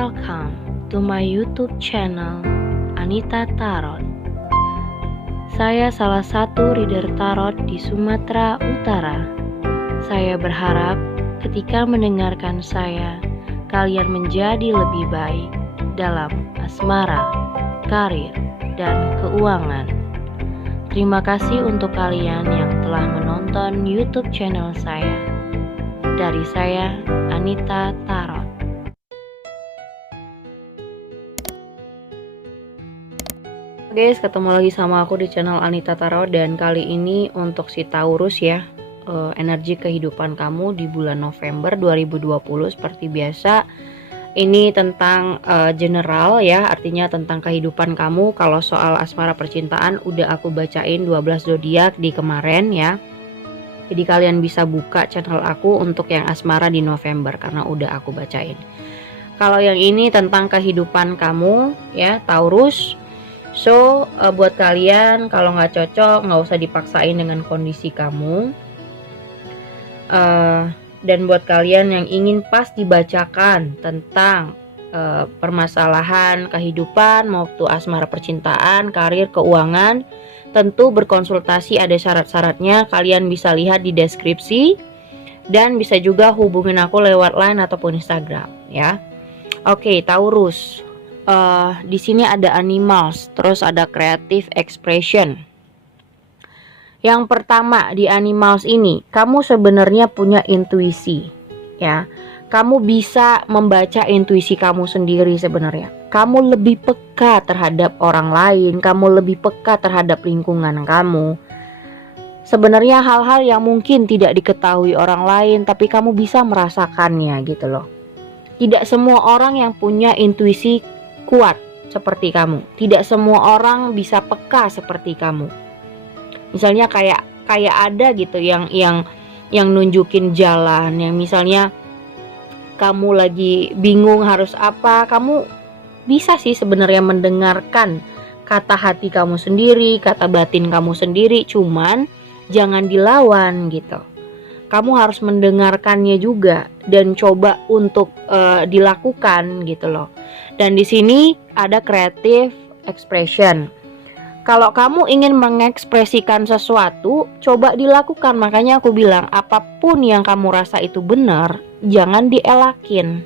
Welcome to my YouTube channel Anita Tarot. Saya salah satu reader tarot di Sumatera Utara. Saya berharap ketika mendengarkan saya, kalian menjadi lebih baik dalam asmara, karir, dan keuangan. Terima kasih untuk kalian yang telah menonton YouTube channel saya. Dari saya, Anita Tarot. Guys, ketemu lagi sama aku di channel Anita Tarot, dan kali ini untuk si Taurus ya, energi kehidupan kamu di bulan November 2020 seperti biasa. Ini tentang general ya, artinya tentang kehidupan kamu. Kalau soal asmara percintaan udah aku bacain 12 zodiak di kemarin ya. Jadi kalian bisa buka channel aku untuk yang asmara di November karena udah aku bacain. Kalau yang ini tentang kehidupan kamu ya, Taurus. So, buat kalian kalau nggak cocok nggak usah dipaksain dengan kondisi kamu. Dan buat kalian yang ingin pas dibacakan tentang permasalahan kehidupan, mau itu asmara percintaan, karir, keuangan, tentu berkonsultasi, ada syarat-syaratnya. Kalian bisa lihat di deskripsi dan bisa juga hubungin aku lewat line ataupun Instagram ya. Oke, Taurus. Di sini ada animals, terus ada creative expression. Yang pertama di animals ini, kamu sebenarnya punya intuisi, ya. Kamu bisa membaca intuisi kamu sendiri sebenarnya. Kamu lebih peka terhadap orang lain, kamu lebih peka terhadap lingkungan kamu. Sebenarnya hal-hal yang mungkin tidak diketahui orang lain, tapi kamu bisa merasakannya gitu loh. Tidak semua orang yang punya intuisi kuat seperti kamu. Tidak semua orang bisa peka seperti kamu. Misalnya kayak ada gitu yang nunjukin jalan, yang misalnya kamu lagi bingung harus apa, kamu bisa sih sebenarnya mendengarkan kata hati kamu sendiri, kata batin kamu sendiri, cuman jangan dilawan gitu. Kamu harus mendengarkannya juga dan coba untuk dilakukan gitu loh. Dan di sini ada creative expression. Kalau kamu ingin mengekspresikan sesuatu, coba dilakukan. Makanya aku bilang, apapun yang kamu rasa itu benar, jangan dielakin.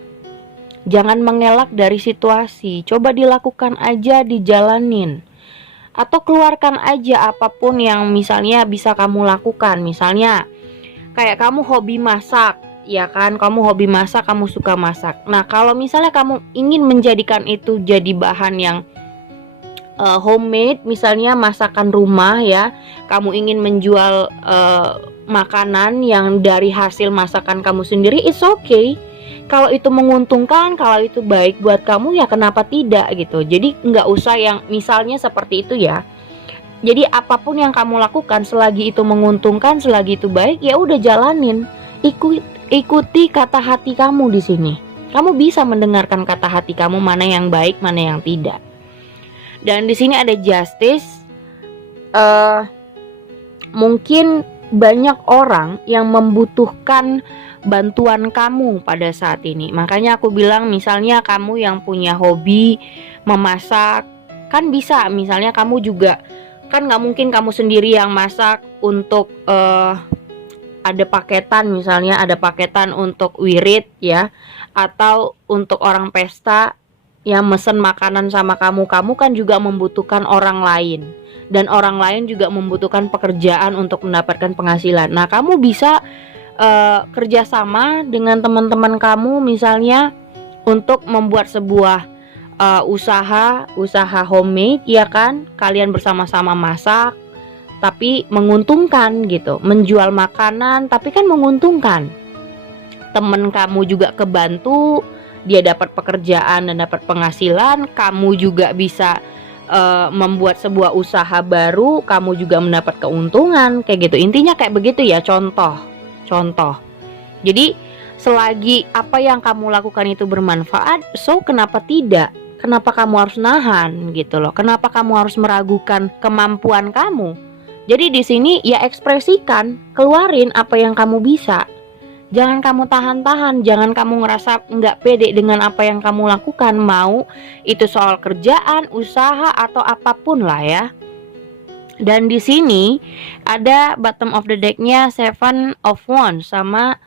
Jangan mengelak dari situasi. Coba dilakukan aja, dijalanin. Atau keluarkan aja apapun yang misalnya bisa kamu lakukan. Misalnya kayak kamu hobi masak, ya kan? Kamu hobi masak, kamu suka masak. Nah, kalau misalnya kamu ingin menjadikan itu jadi bahan yang homemade, misalnya masakan rumah ya, kamu ingin menjual makanan yang dari hasil masakan kamu sendiri, it's okay. Kalau itu menguntungkan, kalau itu baik buat kamu, ya kenapa tidak gitu. Jadi nggak usah yang misalnya seperti itu ya. Jadi apapun yang kamu lakukan, selagi itu menguntungkan, selagi itu baik, ya udah jalanin. Ikuti kata hati kamu di sini. Kamu bisa mendengarkan kata hati kamu, mana yang baik, mana yang tidak. Dan di sini ada justice. Mungkin banyak orang yang membutuhkan bantuan kamu pada saat ini. Makanya aku bilang, misalnya kamu yang punya hobi memasak, kan bisa. Misalnya kamu juga, kan gak mungkin kamu sendiri yang masak untuk ada paketan, misalnya ada paketan untuk wirid ya, atau untuk orang pesta yang mesen makanan sama kamu. Kamu kan juga membutuhkan orang lain, dan orang lain juga membutuhkan pekerjaan untuk mendapatkan penghasilan. Nah, kamu bisa kerjasama dengan teman-teman kamu misalnya untuk membuat sebuah usaha homemade ya kan. Kalian bersama-sama masak tapi menguntungkan gitu, menjual makanan tapi kan menguntungkan. Temen kamu juga kebantu, dia dapat pekerjaan dan dapat penghasilan. Kamu juga bisa membuat sebuah usaha baru, kamu juga mendapat keuntungan kayak gitu. Intinya kayak begitu ya, contoh. Jadi selagi apa yang kamu lakukan itu bermanfaat, so kenapa tidak? Kenapa kamu harus nahan gitu loh? Kenapa kamu harus meragukan kemampuan kamu? Jadi di sini ya ekspresikan, keluarin apa yang kamu bisa. Jangan kamu tahan-tahan, jangan kamu ngerasa nggak pede dengan apa yang kamu lakukan, mau itu soal kerjaan, usaha, atau apapun lah ya. Dan di sini ada bottom of the decknya Seven of Wands sama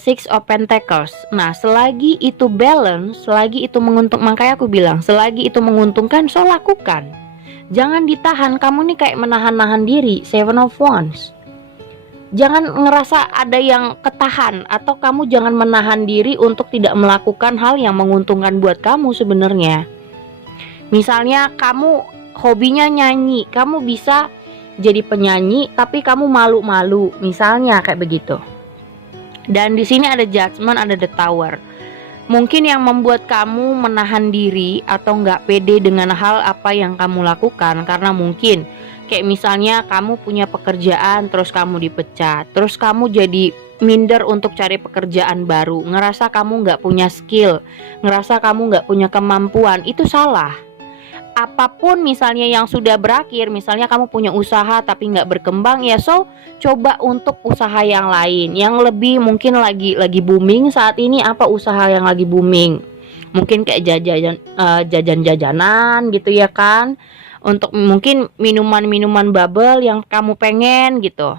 Six of Pentacles. Nah, selagi itu balance, selagi itu menguntungkan, makanya aku bilang selagi itu menguntungkan, so lakukan. Jangan ditahan. Kamu nih kayak menahan-nahan diri. Seven of Wands. Jangan ngerasa ada yang ketahan, atau kamu jangan menahan diri untuk tidak melakukan hal yang menguntungkan buat kamu sebenarnya. Misalnya kamu hobinya nyanyi, kamu bisa jadi penyanyi tapi kamu malu-malu, misalnya kayak begitu. Dan di sini ada Judgment, ada The Tower. Mungkin yang membuat kamu menahan diri atau nggak pede dengan hal apa yang kamu lakukan karena mungkin kayak misalnya kamu punya pekerjaan terus kamu dipecat, terus kamu jadi minder untuk cari pekerjaan baru, ngerasa kamu nggak punya skill, ngerasa kamu nggak punya kemampuan. Itu salah. Apapun misalnya yang sudah berakhir, misalnya kamu punya usaha tapi nggak berkembang, ya so coba untuk usaha yang lain yang lebih mungkin lagi booming saat ini. Apa usaha yang lagi booming? Mungkin kayak jajan-jajanan gitu ya kan, untuk mungkin minuman-minuman bubble yang kamu pengen gitu.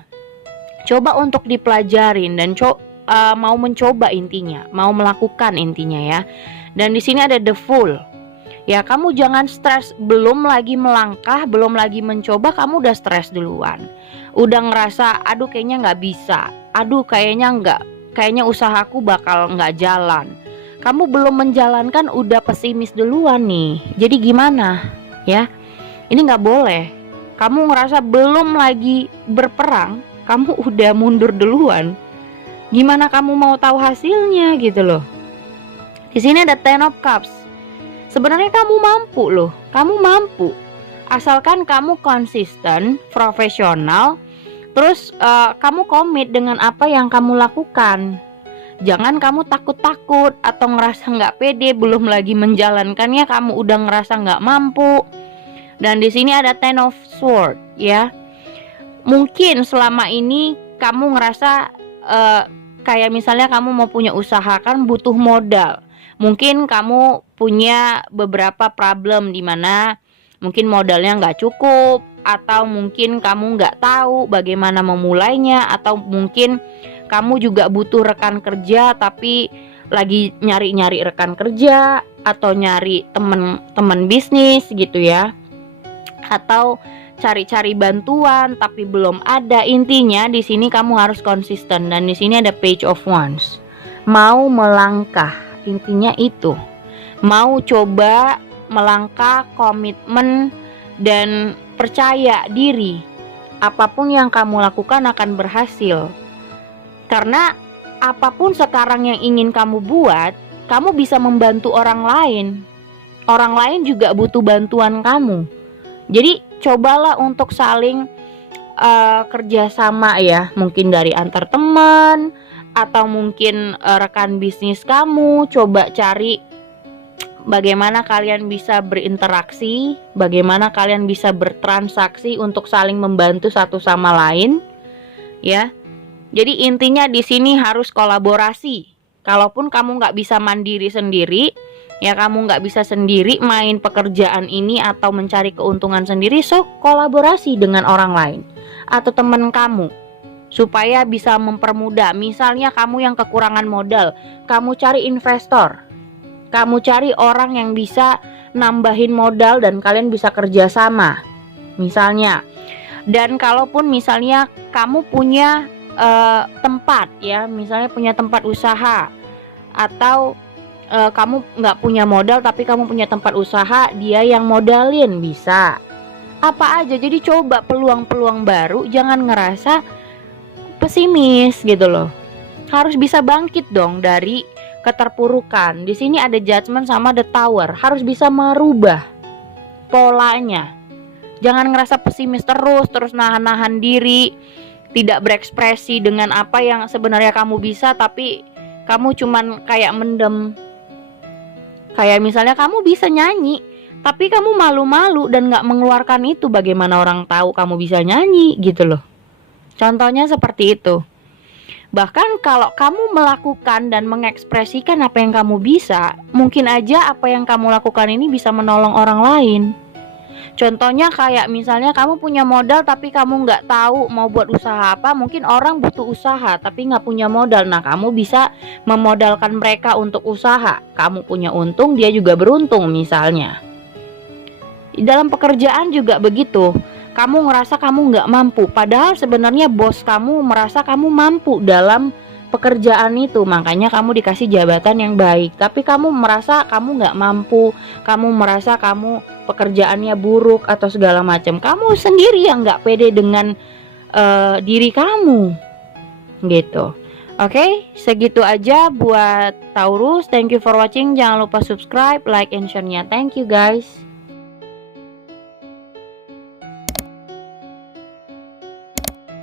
Coba untuk dipelajarin dan mau mencoba intinya, mau melakukan intinya ya. Dan di sini ada The Fool. Ya, kamu jangan stres, belum lagi melangkah, belum lagi mencoba, kamu udah stres duluan. Udah ngerasa, aduh kayaknya nggak bisa, aduh kayaknya usahaku bakal nggak jalan. Kamu belum menjalankan, udah pesimis duluan nih. Jadi gimana? Ya, ini nggak boleh. Kamu ngerasa belum lagi berperang, kamu udah mundur duluan. Gimana kamu mau tahu hasilnya gitu loh. Di sini ada Ten of Cups. Sebenarnya kamu mampu loh, kamu mampu. Asalkan kamu konsisten, profesional, terus kamu komit dengan apa yang kamu lakukan. Jangan kamu takut-takut atau ngerasa nggak pede, belum lagi menjalankannya kamu udah ngerasa nggak mampu. Dan di sini ada Ten of Swords ya. Mungkin selama ini kamu ngerasa kayak misalnya kamu mau punya usaha kan butuh modal. Mungkin kamu punya beberapa problem di mana mungkin modalnya nggak cukup, atau mungkin kamu nggak tahu bagaimana memulainya, atau mungkin kamu juga butuh rekan kerja tapi lagi nyari-nyari rekan kerja, atau nyari temen bisnis gitu ya, atau cari-cari bantuan tapi belum ada. Intinya di sini kamu harus konsisten. Dan di sini ada Page of Wands. Mau melangkah. Intinya itu, mau coba melangkah, komitmen, dan percaya diri. Apapun yang kamu lakukan akan berhasil. Karena apapun sekarang yang ingin kamu buat, kamu bisa membantu orang lain. Orang lain juga butuh bantuan kamu. Jadi cobalah untuk saling kerjasama ya. Mungkin dari antar teman, atau mungkin rekan bisnis kamu. Coba cari bagaimana kalian bisa berinteraksi, bagaimana kalian bisa bertransaksi untuk saling membantu satu sama lain ya. Jadi intinya di sini harus kolaborasi. Kalaupun kamu nggak bisa mandiri sendiri ya, kamu nggak bisa sendiri main pekerjaan ini atau mencari keuntungan sendiri, so kolaborasi dengan orang lain atau teman kamu supaya bisa mempermudah. Misalnya kamu yang kekurangan modal, kamu cari investor, kamu cari orang yang bisa nambahin modal dan kalian bisa kerjasama misalnya. Dan kalaupun misalnya kamu punya tempat ya, misalnya punya tempat usaha, atau kamu nggak punya modal tapi kamu punya tempat usaha, dia yang modalin, bisa apa aja. Jadi coba peluang-peluang baru, jangan ngerasa pesimis gitu loh. Harus bisa bangkit dong dari keterpurukan. Di sini ada Judgment sama The Tower. Harus bisa merubah polanya. Jangan ngerasa pesimis terus nahan-nahan diri, tidak berekspresi dengan apa yang sebenarnya kamu bisa, tapi kamu cuman kayak mendem. Kayak misalnya kamu bisa nyanyi, tapi kamu malu-malu dan gak mengeluarkan itu. Bagaimana orang tahu kamu bisa nyanyi gitu loh. Contohnya seperti itu. Bahkan kalau kamu melakukan dan mengekspresikan apa yang kamu bisa, mungkin aja apa yang kamu lakukan ini bisa menolong orang lain. Contohnya kayak misalnya kamu punya modal tapi kamu nggak tahu mau buat usaha apa. Mungkin orang butuh usaha tapi nggak punya modal. Nah, kamu bisa memodalkan mereka untuk usaha. Kamu punya untung, dia juga beruntung misalnya. Dalam pekerjaan juga begitu. Kamu ngerasa kamu nggak mampu, padahal sebenarnya bos kamu merasa kamu mampu dalam pekerjaan itu, makanya kamu dikasih jabatan yang baik. Tapi kamu merasa kamu nggak mampu, kamu merasa kamu pekerjaannya buruk atau segala macam. Kamu sendiri yang nggak pede dengan diri kamu, gitu. Oke, segitu aja buat Taurus. Thank you for watching. Jangan lupa subscribe, like, and share-nya. Thank you guys.